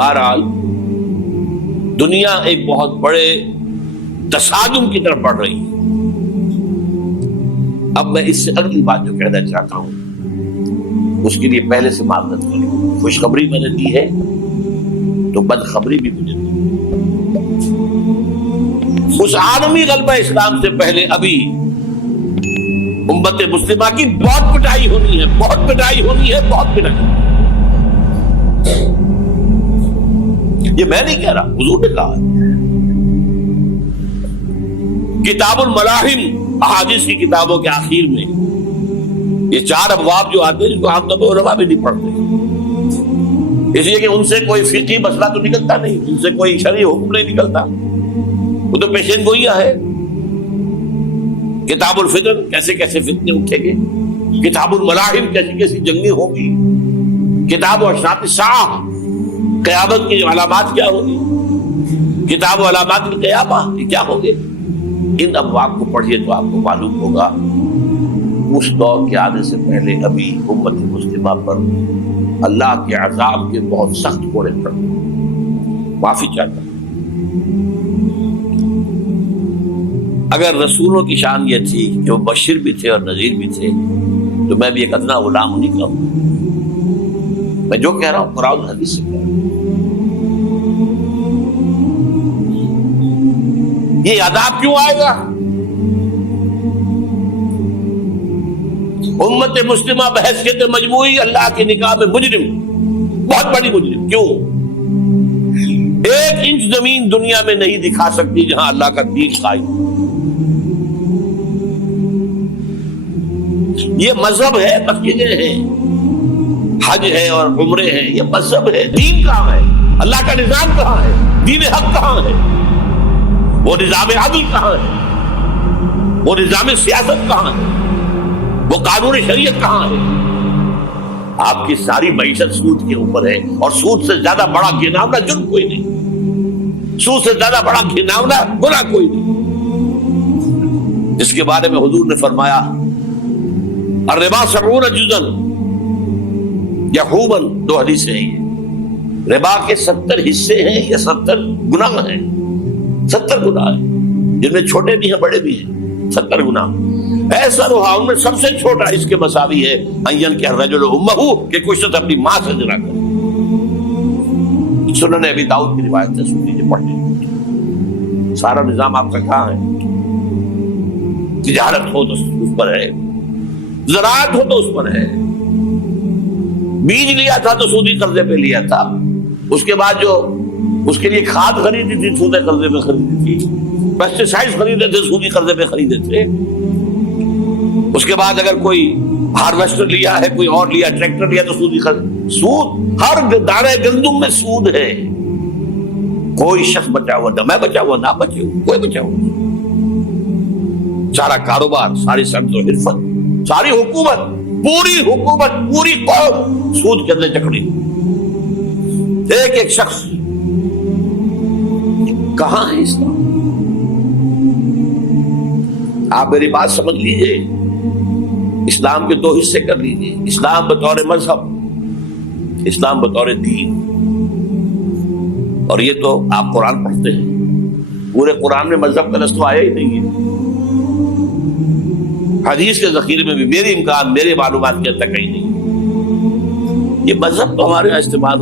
بہرحال دنیا ایک بہت بڑے تصادم کی طرف بڑھ رہی ہے۔ اب میں اس سے اگلی بات جو کہنا چاہتا ہوں اس کے لیے پہلے سے معذرت کروں، خوشخبری میں نے دی ہے تو بدخبری بھی مجھے دی۔ اس عالمی غلبہ اسلام سے پہلے ابھی امت مسلمہ کی بہت پٹائی ہونی ہے، بہت پٹائی ہونی ہے، بہت پٹائی۔ یہ میں نہیں کہہ رہا، حضور نے کہا ہے۔ کتاب الملاحم احادیث کی کتابوں کے آخر میں یہ 4 ابواب جو آتے ہیں جن کو عام طور پر علماء بھی نہیں پڑھتے، اس لیے کہ ان سے کوئی فقہی مسئلہ تو نکلتا نہیں، ان سے کوئی شرعی حکم نہیں نکلتا، وہ تو پیشین گوئیاں ہے۔ کتاب الفتن کیسے کیسے فتنے اٹھیں گے، کتاب الملاحم کیسی کیسی جنگیں ہوں گی، کتاب اشراط الساعہ قیامت کی علامات کیا ہوگی، کتاب و علامات القیامہ یہ کیا ہوں گے، ان ابواب کو پڑھیے تو آپ کو معلوم ہوگا اس دور کے آنے سے پہلے ابھی امت مسلمہ پر اللہ کے عذاب کے بہت سخت کوڑے پڑ۔ معافی چاہتا ہوں، اگر رسولوں کی شان یہ تھی کہ وہ بشیر بھی تھے اور نذیر بھی تھے تو میں بھی ایک ادنا غلام نہیں کہوں۔ میں جو کہہ رہا ہوں قرآن حدیث سے کہہ رہا ہوں۔ یہ عذاب کیوں آئے گا؟ امت مسلمہ بحیثیت مجموعی اللہ کی نگاہ میں مجرم، بہت بڑی مجرم۔ کیوں؟ 1 انچ زمین دنیا میں نہیں دکھا سکتی جہاں اللہ کا دین قائم۔ یہ مذہب ہے، مسجدیں ہیں، حج ہے اور عمرے ہیں، یہ مذہب ہے۔ دین کہاں ہے؟ اللہ کا نظام کہاں ہے؟ دین حق کہاں ہے؟ وہ نظام عدل کہاں ہے؟ وہ نظام سیاست کہاں ہے؟ وہ قانون شریعت کہاں ہے؟ آپ کی ساری معیشت سود کے اوپر ہے، اور سود سے زیادہ بڑا گھناؤنا جرم کوئی نہیں، سود سے زیادہ بڑا گھناؤنا گناہ کوئی نہیں، جس کے بارے میں حضور نے فرمایا الربا 70 جزءا یحوبا، 2 حدیثیں ہیں یہ، ربا کے 70 حصے ہیں یا 70 گناہ ہیں، 70 گناہ ہیں، جن میں چھوٹے بھی ہیں بڑے بھی ہیں، 70 گناہ۔ ایسا روحا ان میں سب سے چھوٹا اس کے مساوی ہے این کہ الرجل امہ، کہ کوئی شخص اپنی ماں سے زنا کرے۔ سنن ابی داؤد کی روایت ہے، سن لیجیے پڑھ لیجیے۔ سارا نظام آپ کا کہاں ہے؟ تجارت ہو تو اس پر ہے، زراعت ہو تو اس پر ہے، بیج لیا تھا تو سودی قرضے پہ لیا تھا، اس کے بعد جو اس کے لیے کھاد خریدی تھی سودی قرضے پہ خریدی تھی، پیسٹی سائڈ خریدے تھے سودی قرضے پہ خریدے تھے، اس کے بعد اگر کوئی ہارویسٹر لیا ہے، کوئی اور لیا، ٹریکٹر لیا تو سودی قرض، سود ہر دانے گندم میں سود ہے۔ کوئی شخص بچا ہوا نہ، میں بچا ہوا نہ بچے ہوا، کوئی بچا ہوا نہیں۔ سارا کاروبار، ساری صنعت و حرفت، ساری حکومت، پوری حکومت، پوری قوم سود کے اندر جکڑی، ایک ایک شخص۔ کہاں ہے اسلام؟ آپ میری بات سمجھ لیجئے، اسلام کے 2 حصے کر لیجئے، اسلام بطور مذہب، اسلام بطور دین۔ اور یہ تو آپ قرآن پڑھتے ہیں، پورے قرآن میں مذہب کا لفظ تو آیا ہی نہیں ہے۔ حدیث کے ذخیرے میں بھی میری امکان، میرے معلومات کے تک کہیں نہیں۔ یہ مذہب تو ہمارے یہاں استعمال